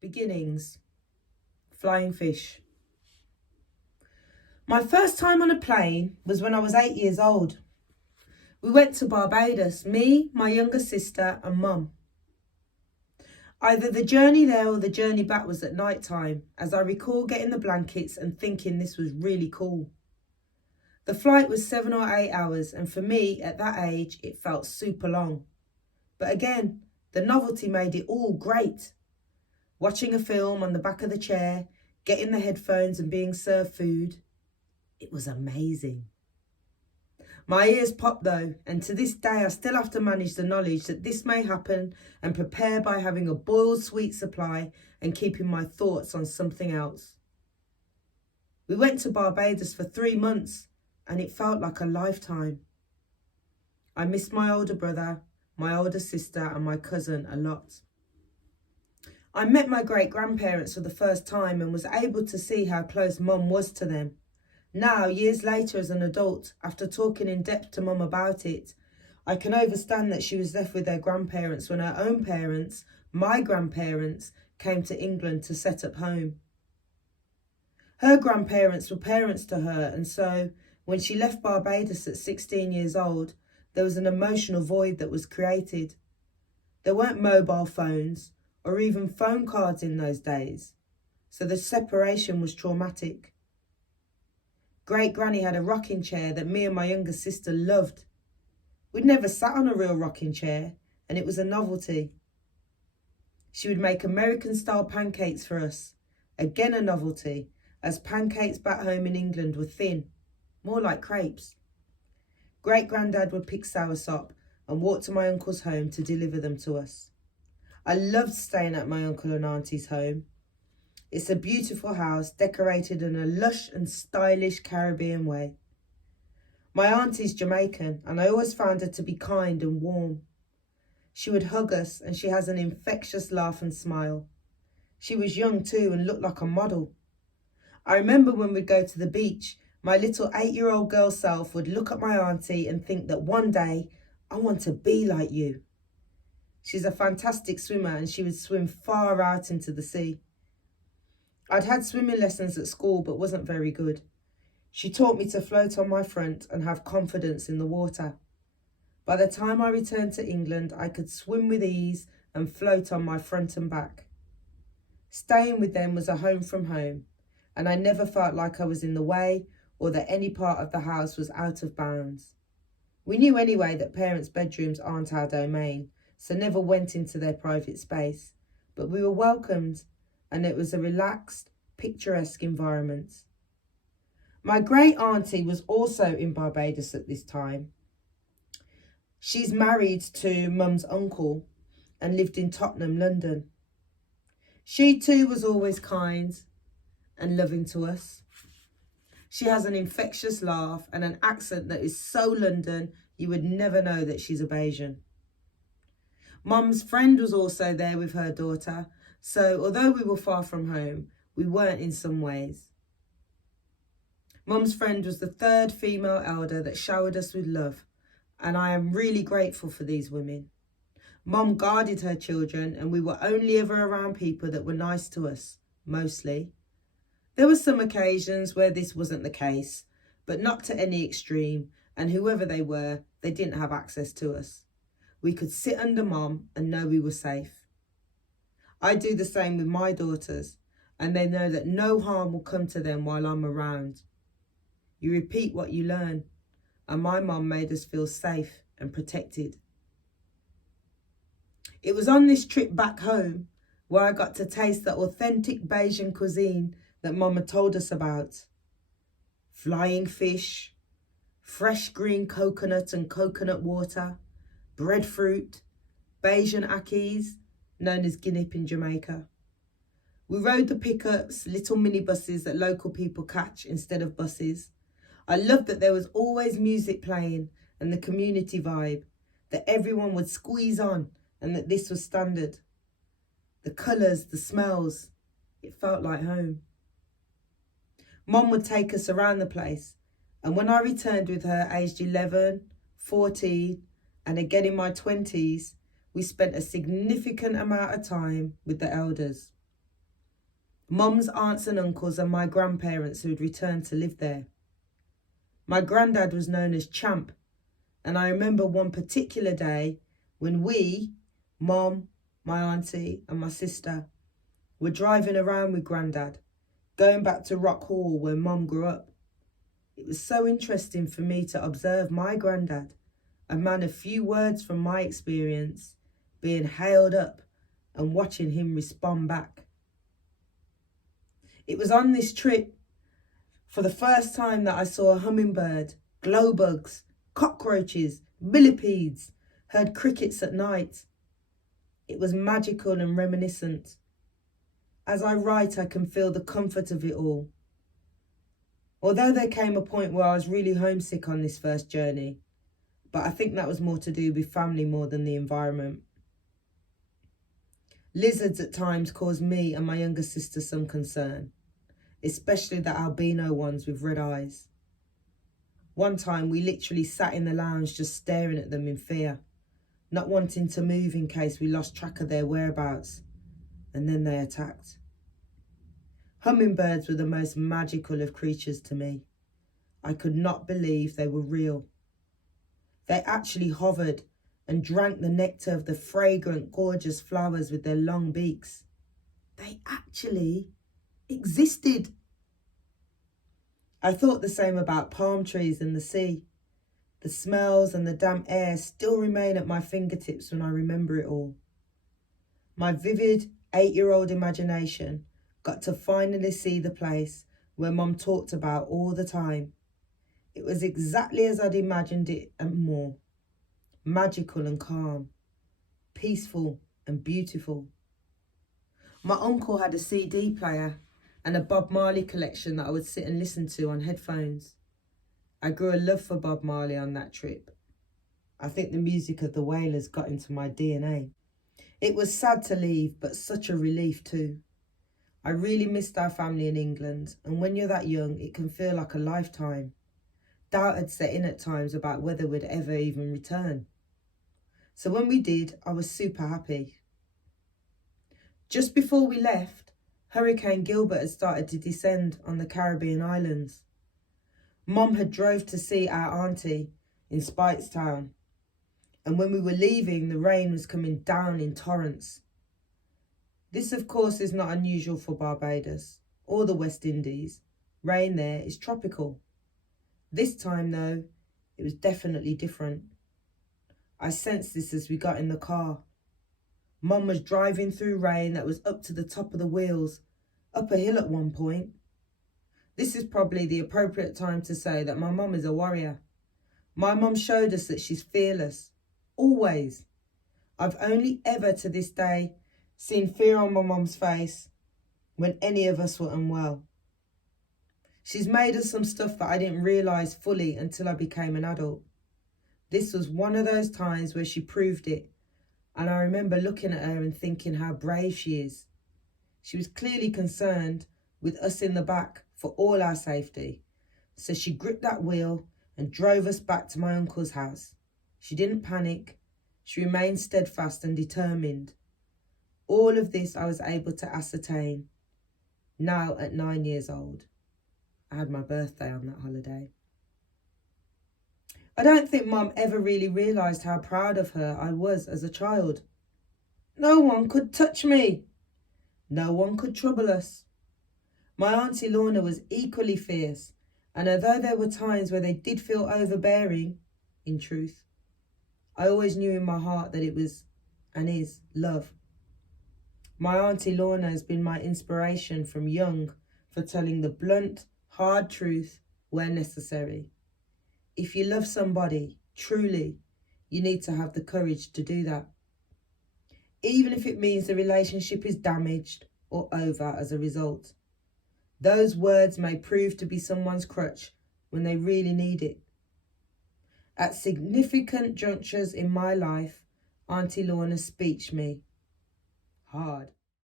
Beginnings. Flying fish. My first time on a plane was when I was 8 years old. We went to Barbados, me, my younger sister and mum. Either the journey there or the journey back was at night time, as I recall getting the blankets and thinking this was really cool. The flight was 7 or 8 hours, and for me, at that age, it felt super long. But again, the novelty made it all great. Watching a film on the back of the chair, getting the headphones and being served food, it was amazing. My ears popped though, and to this day I still have to manage the knowledge that this may happen and prepare by having a boiled sweet supply and keeping my thoughts on something else. We went to Barbados for 3 months and it felt like a lifetime. I missed my older brother, my older sister and my cousin a lot. I met my great-grandparents for the first time and was able to see how close Mum was to them. Now, years later as an adult, after talking in depth to Mum about it, I can understand that she was left with her grandparents when her own parents, my grandparents, came to England to set up home. Her grandparents were parents to her, and so when she left Barbados at 16 years old, there was an emotional void that was created. There weren't mobile phones or even phone cards in those days, so the separation was traumatic. Great-granny had a rocking chair that me and my younger sister loved. We'd never sat on a real rocking chair, and it was a novelty. She would make American-style pancakes for us, again a novelty, as pancakes back home in England were thin, more like crepes. Great-granddad would pick soursop and walk to my uncle's home to deliver them to us. I loved staying at my uncle and auntie's home. It's a beautiful house decorated in a lush and stylish Caribbean way. My auntie's Jamaican and I always found her to be kind and warm. She would hug us and she has an infectious laugh and smile. She was young too and looked like a model. I remember when we'd go to the beach, my little 8-year-old girl self would look at my auntie and think that one day I want to be like you. She's a fantastic swimmer and she would swim far out into the sea. I'd had swimming lessons at school but wasn't very good. She taught me to float on my front and have confidence in the water. By the time I returned to England, I could swim with ease and float on my front and back. Staying with them was a home from home, and I never felt like I was in the way or that any part of the house was out of bounds. We knew anyway that parents' bedrooms aren't our domain, so never went into their private space, but we were welcomed and it was a relaxed, picturesque environment. My great auntie was also in Barbados at this time. She's married to Mum's uncle and lived in Tottenham, London. She too was always kind and loving to us. She has an infectious laugh and an accent that is so London you would never know that she's a Bayesian. Mum's friend was also there with her daughter, so although we were far from home, we weren't in some ways. Mum's friend was the third female elder that showered us with love, and I am really grateful for these women. Mum guarded her children and we were only ever around people that were nice to us, mostly. There were some occasions where this wasn't the case, but not to any extreme, and whoever they were, they didn't have access to us. We could sit under Mum and know we were safe. I do the same with my daughters, and they know that no harm will come to them while I'm around. You repeat what you learn, and my mum made us feel safe and protected. It was on this trip back home where I got to taste the authentic Bayesian cuisine that Mum had told us about. Flying fish, fresh green coconut and coconut water, breadfruit, Bayesian akis, known as guinea in Jamaica. We rode the pickups, little minibuses that local people catch instead of buses. I loved that there was always music playing and the community vibe, that everyone would squeeze on and that this was standard. The colours, the smells, it felt like home. Mum would take us around the place, and when I returned with her aged 11, 14 and again in my 20s, we spent a significant amount of time with the elders. Mum's aunts and uncles and my grandparents who had returned to live there. My granddad was known as Champ, and I remember one particular day when we, Mum, my auntie and my sister, were driving around with Grandad, going back to Rock Hall where Mum grew up. It was so interesting for me to observe my Grandad, a man of few words from my experience, being hailed up and watching him respond back. It was on this trip for the first time that I saw a hummingbird, glowbugs, cockroaches, millipedes, heard crickets at night. It was magical and reminiscent. As I write, I can feel the comfort of it all. Although there came a point where I was really homesick on this first journey, but I think that was more to do with family more than the environment. Lizards at times caused me and my younger sister some concern, especially the albino ones with red eyes. One time we literally sat in the lounge just staring at them in fear, not wanting to move in case we lost track of their whereabouts, and then they attacked. Hummingbirds were the most magical of creatures to me. I could not believe they were real. They actually hovered and drank the nectar of the fragrant, gorgeous flowers with their long beaks. They actually existed. I thought the same about palm trees and the sea. The smells and the damp air still remain at my fingertips when I remember it all. My vivid 8-year-old imagination got to finally see the place where Mum talked about all the time. It was exactly as I'd imagined it and more. Magical and calm, peaceful and beautiful. My uncle had a CD player and a Bob Marley collection that I would sit and listen to on headphones. I grew a love for Bob Marley on that trip. I think the music of the Wailers got into my DNA. It was sad to leave, but such a relief too. I really missed our family in England, and when you're that young, it can feel like a lifetime. Doubt had set in at times about whether we'd ever even return. So when we did, I was super happy. Just before we left, Hurricane Gilbert had started to descend on the Caribbean islands. Mum had drove to see our auntie in Speightstown, and when we were leaving, the rain was coming down in torrents. This, of course, is not unusual for Barbados or the West Indies. Rain there is tropical. This time, though, it was definitely different. I sensed this as we got in the car. Mum was driving through rain that was up to the top of the wheels, up a hill at one point. This is probably the appropriate time to say that my mum is a warrior. My mum showed us that she's fearless, always. I've only ever to this day seen fear on my mum's face when any of us were unwell. She's made us some stuff that I didn't realise fully until I became an adult. This was one of those times where she proved it, and I remember looking at her and thinking how brave she is. She was clearly concerned with us in the back for all our safety, so she gripped that wheel and drove us back to my uncle's house. She didn't panic. She remained steadfast and determined. All of this I was able to ascertain, now at 9 years old. I had my birthday on that holiday. I don't think Mum ever really realised how proud of her I was as a child. No one could touch me. No one could trouble us. My Auntie Lorna was equally fierce, and although there were times where they did feel overbearing, in truth, I always knew in my heart that it was, and is, love. My Auntie Lorna has been my inspiration from young for telling the blunt, hard truth where necessary. If you love somebody, truly, you need to have the courage to do that. Even if it means the relationship is damaged or over as a result. Those words may prove to be someone's crutch when they really need it. At significant junctures in my life, Auntie Lorna speeched me hard.